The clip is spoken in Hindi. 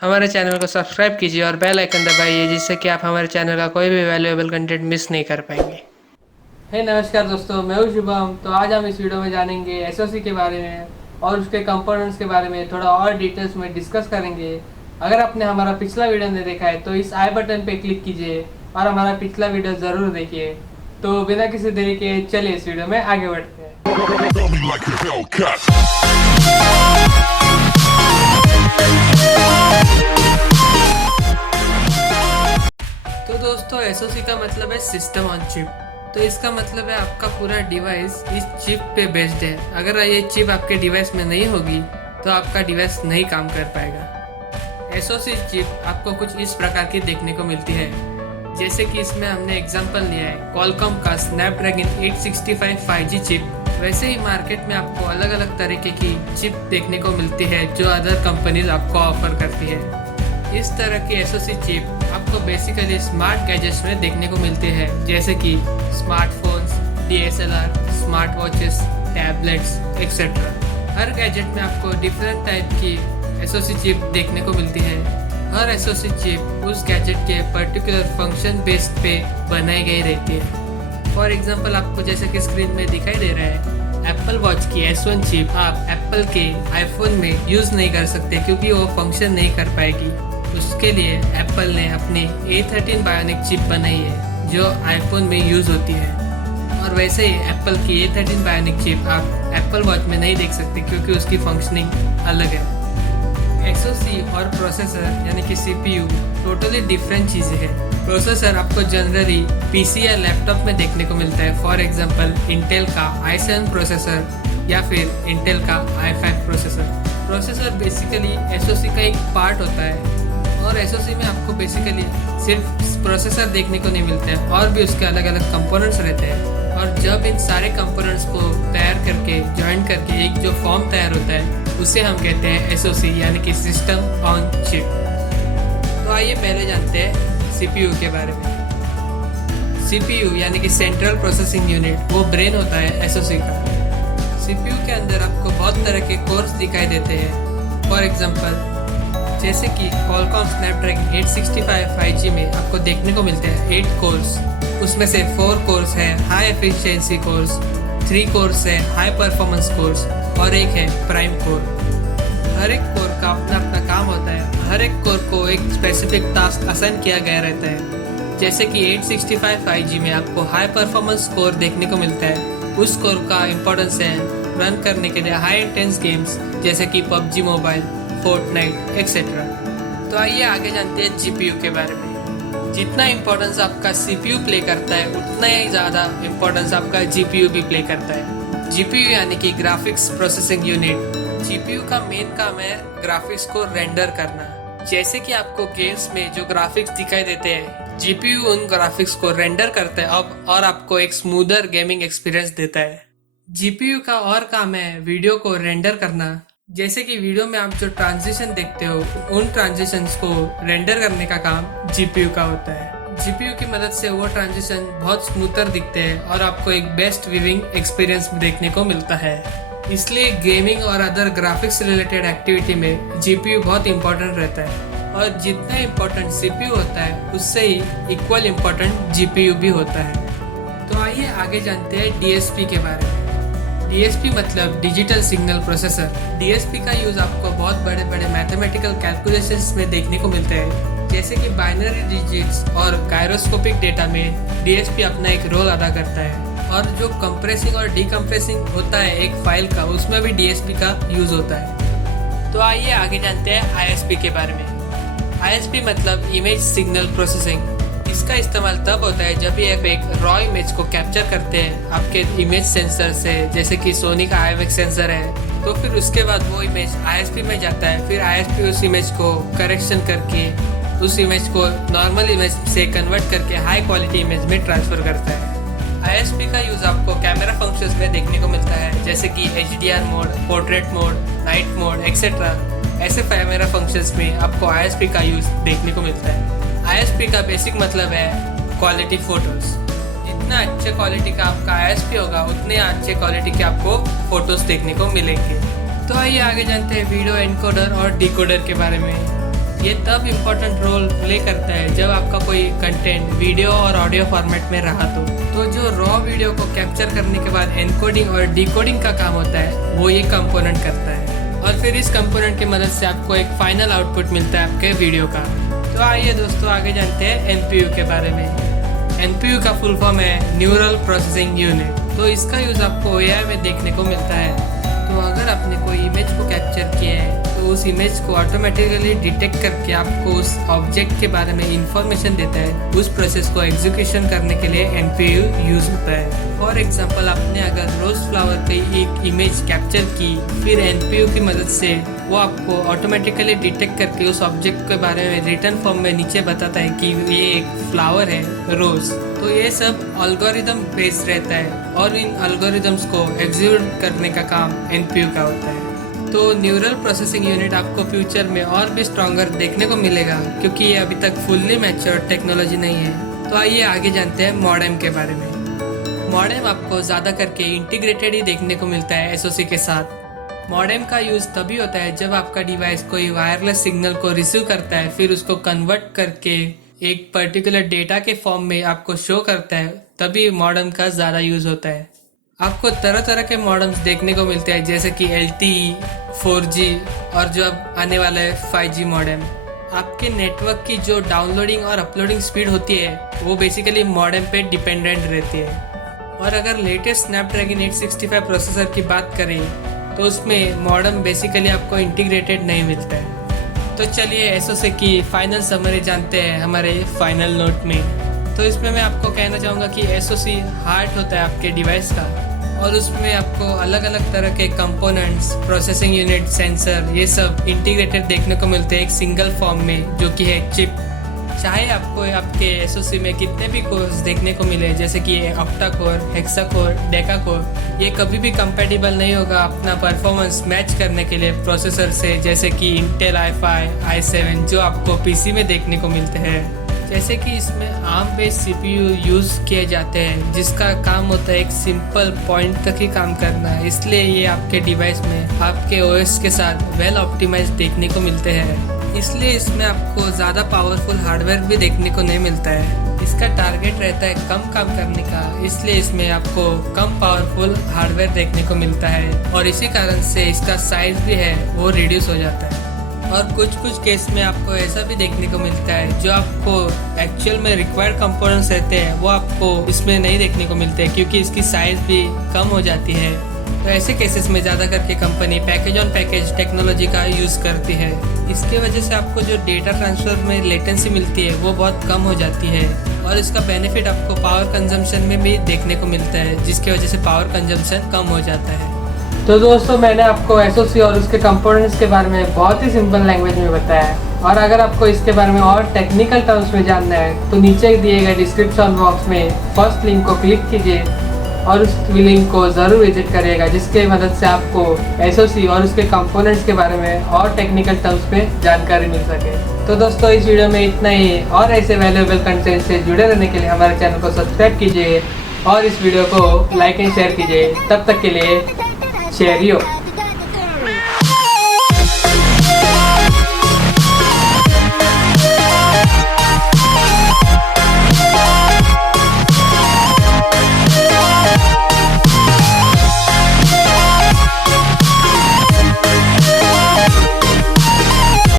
हमारे चैनल को सब्सक्राइब कीजिए और बेल आइकन दबाइए, जिससे कि आप हमारे चैनल का कोई भी वैल्यूएबल कंटेंट मिस नहीं कर पाएंगे। नमस्कार दोस्तों, मैं हूं शुभम। तो आज हम इस वीडियो में जानेंगे एसओसी के बारे में और उसके कंपोनेंट्स के बारे में थोड़ा और डिटेल्स में डिस्कस करेंगे। अगर आपने हमारा पिछला वीडियो नहीं देखा है तो इस आई बटन पे क्लिक कीजिए और हमारा पिछला वीडियो ज़रूर देखिए। तो बिना किसी देरी के चलिए इस वीडियो में आगे बढ़ते हैं। तो दोस्तों, एसओसी का मतलब है सिस्टम ऑन चिप। तो इसका मतलब है आपका पूरा डिवाइस इस चिप पे बेस्ड है। अगर ये चिप आपके डिवाइस में नहीं होगी तो आपका डिवाइस नहीं काम कर पाएगा। एसओसी चिप आपको कुछ इस प्रकार की देखने को मिलती है, जैसे कि इसमें हमने एग्जांपल लिया है क्वालकॉम का स्नैपड्रैगन 865 5G चिप। वैसे ही मार्केट में आपको अलग अलग तरीके की चिप देखने को मिलती है जो अदर कंपनीज आपको ऑफर करती है। इस तरह की एसओसी चिप आपको बेसिकली स्मार्ट गैजेट्स में देखने को मिलते हैं, जैसे कि smartphones, DSLR, smart watches, tablets et cetera. हर गैजेट में आपको डिफरेंट टाइप की एसओसी चिप देखने को मिलती है। हर एसओसी चिप उस गैजेट के पर्टिकुलर फंक्शन बेस्ड पे बनाई गई रहती है। फॉर एग्जांपल, आपको जैसे कि स्क्रीन में दिखाई दे रहा है, एप्पल वॉच की S1 चिप आप एप्पल के आईफोन में यूज़ नहीं कर सकते क्योंकि वो फंक्शन नहीं कर पाएगी। उसके लिए एप्पल ने अपनी A13 बायोनिक चिप बनाई है जो आईफोन में यूज़ होती है। और वैसे ही एप्पल की A13 बायोनिक चिप आप एप्पल वॉच में नहीं देख सकते क्योंकि उसकी फंक्शनिंग अलग है। एसओसी और प्रोसेसर यानी कि CPU टोटली डिफरेंट चीज़ें हैं। प्रोसेसर आपको जनरली PC या लैपटॉप में देखने को मिलता है। फॉर एग्जांपल, इंटेल का i7 प्रोसेसर या फिर इंटेल का i5 processor. Processor basically SOC का एक पार्ट होता है और एसओसी में आपको बेसिकली सिर्फ प्रोसेसर देखने को नहीं मिलता है, और भी उसके अलग अलग कंपोनेंट्स रहते हैं। और जब इन सारे कंपोनेंट्स को तैयार करके जॉइन करके एक जो फॉर्म तैयार होता है उसे हम कहते हैं एसओसी यानी कि सिस्टम ऑन चिप। तो आइए पहले जानते हैं CPU के बारे में। CPU यानी कि सेंट्रल प्रोसेसिंग यूनिट, वो ब्रेन होता है एसओसी का। CPU के अंदर आपको बहुत तरह के कोर्स दिखाई देते हैं। फॉर एग्जांपल, जैसे कि क्वालकॉम स्नैपड्रैगन 865 5G में आपको देखने को मिलते हैं 8 कोर्स। उसमें से 4 कोर्स है हाई एफिशिएंसी कोर्स, 3 कोर्स है हाई परफॉर्मेंस कोर्स और एक है प्राइम कोर। हर एक कोर का अपना अपना काम होता है। हर एक कोर को एक स्पेसिफिक टास्क असाइन किया गया रहता है। जैसे कि 865 5G में आपको हाई परफॉर्मेंस कोर देखने को मिलता है। उस कोर का इम्पोर्टेंस है रन करने के लिए हाई इंटेंस गेम्स जैसे कि PUBG मोबाइल, फोर्टनाइट एक्सेट्रा। तो आइए आगे जानते हैं GPU के बारे में। जितना इम्पोर्टेंस आपका CPU प्ले करता है उतना ही ज़्यादा इम्पोर्टेंस आपका GPU भी प्ले करता है। GPU यानी कि ग्राफिक्स प्रोसेसिंग यूनिट। GPU का मेन काम है ग्राफिक्स को रेंडर करना। जैसे कि आपको गेम्स में जो ग्राफिक्स दिखाई देते हैं, GPU उन ग्राफिक्स को रेंडर करता है और आपको एक स्मूदर गेमिंग एक्सपीरियंस देता है। GPU का और काम है वीडियो को रेंडर करना। जैसे कि वीडियो में आप जो ट्रांजिशन देखते हो, उन ट्रांजिशंस को रेंडर करने का काम GPU का होता है। GPU की मदद से वो ट्रांजिशन बहुत स्मूथर दिखते हैं और आपको एक बेस्ट व्यूइंग एक्सपीरियंस देखने को मिलता है। इसलिए गेमिंग और अदर ग्राफिक्स रिलेटेड एक्टिविटी में GPU बहुत इंपॉर्टेंट रहता है। और जितना इम्पोर्टेंट CPU होता है उससे ही इक्वल इम्पोर्टेंट GPU भी होता है। तो आइए आगे जानते हैं DSP के बारे में। DSP मतलब डिजिटल सिग्नल प्रोसेसर। DSP का यूज़ आपको बहुत बड़े बड़े मैथमेटिकल कैलकुलेशंस में देखने को मिलता है, जैसे कि बाइनरी डिजिट्स और गायरोस्कोपिक डेटा में DSP अपना एक रोल अदा करता है। और जो कंप्रेसिंग और डीकम्प्रेसिंग होता है एक फाइल का, उसमें भी DSP का यूज़ होता है। तो आइए आगे जानते हैं ISP के बारे में। ISP मतलब इमेज सिग्नल प्रोसेसिंग। इसका इस्तेमाल तब होता है जब ये आप एक रॉ इमेज को कैप्चर करते हैं आपके इमेज सेंसर से, जैसे कि सोनी का IMX सेंसर है। तो फिर उसके बाद वो इमेज ISP में जाता है। फिर ISP उस इमेज को करेक्शन करके उस इमेज को नॉर्मल इमेज से कन्वर्ट करके हाई क्वालिटी इमेज में ट्रांसफ़र करता है। ISP का यूज़ आपको कैमरा फंक्शंस में देखने को मिलता है, जैसे कि HDR mode, portrait mode, night mode etcetera. ऐसे कैमरा फंक्शंस में आपको ISP का यूज़ देखने को मिलता है। ISP का बेसिक मतलब है क्वालिटी फ़ोटोज़। जितना अच्छे क्वालिटी का आपका ISP होगा उतने अच्छे क्वालिटी के आपको फ़ोटोज़ देखने को मिलेंगे। तो आइए आगे जानते हैं वीडियो एनकोडर और डिकोडर के बारे में। ये तब इम्पोर्टेंट रोल प्ले करता है जब आपका कोई कंटेंट वीडियो और ऑडियो फॉर्मेट में रहा तो जो रॉ वीडियो को कैप्चर करने के बाद एनकोडिंग और डिकोडिंग का काम होता है वो ये कंपोनेंट करता है, और फिर इस कंपोनेंट की मदद से आपको एक फाइनल आउटपुट मिलता है आपके वीडियो का। तो आइए दोस्तों आगे जानते हैं एनपीयू के बारे में। एनपीयू का फुल फॉर्म है न्यूरल प्रोसेसिंग यूनिट। तो इसका यूज़ आपको एआई में देखने को मिलता है। तो अगर आपने कोई इमेज को कैप्चर किया है तो उस इमेज को ऑटोमेटिकली डिटेक्ट करके आपको उस ऑब्जेक्ट के बारे में इंफॉर्मेशन देता है। उस प्रोसेस को एग्जीक्यूशन करने के लिए एनपीयू यूज होता है। फॉर एग्जांपल, आपने अगर रोज फ्लावर की एक इमेज कैप्चर की, फिर एनपीयू की मदद से वो आपको ऑटोमेटिकली डिटेक्ट करके उस ऑब्जेक्ट के बारे में रिटर्न फॉर्म में नीचे बताता है कि ये एक फ्लावर है, रोज। तो ये सब एल्गोरिदम बेस्ड रहता है और इन एल्गोरिदम्स को एग्जीक्यूट करने का काम एनपीयू का होता है। तो न्यूरल प्रोसेसिंग यूनिट आपको फ्यूचर में और भी स्ट्रॉन्गर देखने को मिलेगा, क्योंकि ये अभी तक फुल्ली मैच्योर्ड टेक्नोलॉजी नहीं है। तो आइए आगे जानते हैं मॉडेम के बारे में। मॉडेम आपको ज़्यादा करके इंटीग्रेटेड ही देखने को मिलता है एसओसी के साथ। मॉडेम का यूज़ तभी होता है जब आपका डिवाइस कोई वायरलेस सिग्नल को रिसीव करता है, फिर उसको कन्वर्ट करके एक पर्टिकुलर डेटा के फॉर्म में आपको शो करता है, तभी मॉडेम का ज़्यादा यूज़ होता है। आपको तरह तरह के मॉडेम्स देखने को मिलते हैं, जैसे कि LTE, 4G और जो अब आने वाला है 5G मॉडेम। आपके नेटवर्क की जो डाउनलोडिंग और अपलोडिंग स्पीड होती है वो बेसिकली मॉडेम पे डिपेंडेंट रहती है। और अगर लेटेस्ट स्नैपड्रैगन 865 प्रोसेसर की बात करें तो उसमें मॉडेम बेसिकली आपको इंटीग्रेटेड नहीं मिलता है। तो चलिए एसओसी की फाइनल समरी जानते हैं हमारे फाइनल नोट में। तो इसमें मैं आपको कहना चाहूँगा कि एसओसी हार्ट होता है आपके डिवाइस का, और उसमें आपको अलग अलग तरह के कंपोनेंट्स, प्रोसेसिंग यूनिट, सेंसर, ये सब इंटीग्रेटेड देखने को मिलते हैं एक सिंगल फॉर्म में, जो कि है चिप। चाहे आपको आपके एसओसी में कितने भी कोर्स देखने को मिले, जैसे कि octa core, hexa core, Deka core, ये कभी भी कंपैटिबल नहीं होगा अपना परफॉर्मेंस मैच करने के लिए प्रोसेसर से, जैसे कि इंटेल i5, i7 जो आपको पीसी में देखने को मिलते हैं। जैसे कि इसमें आर्म बेस्ड सीपीयू यूज़ किए जाते हैं, जिसका काम होता है एक सिंपल पॉइंट तक ही काम करना, इसलिए ये आपके डिवाइस में आपके ओएस के साथ वेल ऑप्टिमाइज देखने को मिलते हैं। इसलिए इसमें आपको ज़्यादा पावरफुल हार्डवेयर भी देखने को नहीं मिलता है। इसका टारगेट रहता है कम काम करने का, इसलिए इसमें आपको कम पावरफुल हार्डवेयर देखने को मिलता है, और इसी कारण से इसका साइज भी है वो रिड्यूस हो जाता है। और कुछ केस में आपको ऐसा भी देखने को मिलता है जो आपको एक्चुअल में रिक्वायर्ड कंपोनेंट्स रहते हैं वो आपको इसमें नहीं देखने को मिलते हैं, क्योंकि इसकी साइज भी कम हो जाती है। तो ऐसे केसेस में ज़्यादा करके company package on package technology का यूज़ करती है। इसके वजह से आपको जो डेटा ट्रांसफ़र में लेटेंसी मिलती है वो बहुत कम हो जाती है, और इसका बेनिफिट आपको पावर कंजम्पशन में भी देखने को मिलता है, जिसकी वजह से पावर कंजम्पशन कम हो जाता है। तो दोस्तों, मैंने आपको एसओसी और उसके कंपोनेंट्स के बारे में बहुत ही सिंपल लैंग्वेज में बताया, और अगर आपको इसके बारे में और टेक्निकल टर्म्स में जानना है तो नीचे दिए गए डिस्क्रिप्शन बॉक्स में फर्स्ट लिंक को क्लिक कीजिए और उस लिंक को ज़रूर विजिट करिएगा, जिसके मदद से आपको एसओसी और उसके कंपोनेंट्स के बारे में और टेक्निकल टर्म्स में जानकारी मिल सके। तो दोस्तों, इस वीडियो में इतना ही, और ऐसे वैल्यूएबल कंटेंट से जुड़े रहने के लिए हमारे चैनल को सब्सक्राइब कीजिए और इस वीडियो को लाइक एंड शेयर कीजिए। तब तक के लिए शेयर ही हो।